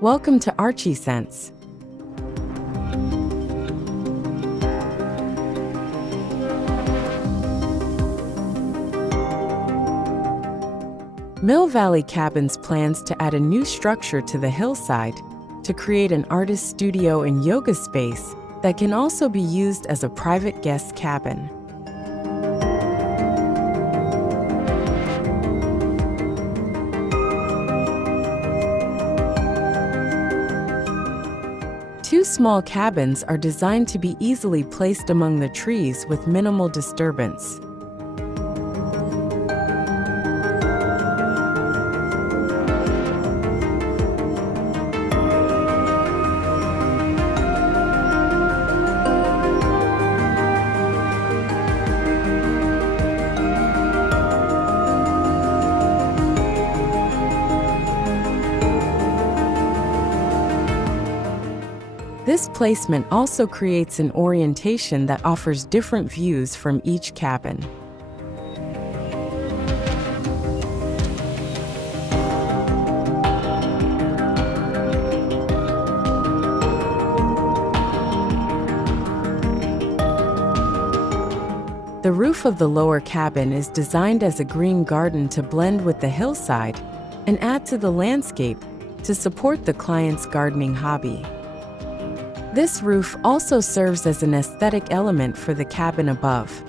Welcome to Archiesense. Mill Valley Cabins plans to add a new structure to the hillside to create an artist studio and yoga space that can also be used as a private guest cabin. Two small cabins are designed to be easily placed among the trees with minimal disturbance. This placement also creates an orientation that offers different views from each cabin. The roof of the lower cabin is designed as a green garden to blend with the hillside and add to the landscape to support the client's gardening hobby. This roof also serves as an aesthetic element for the cabin above.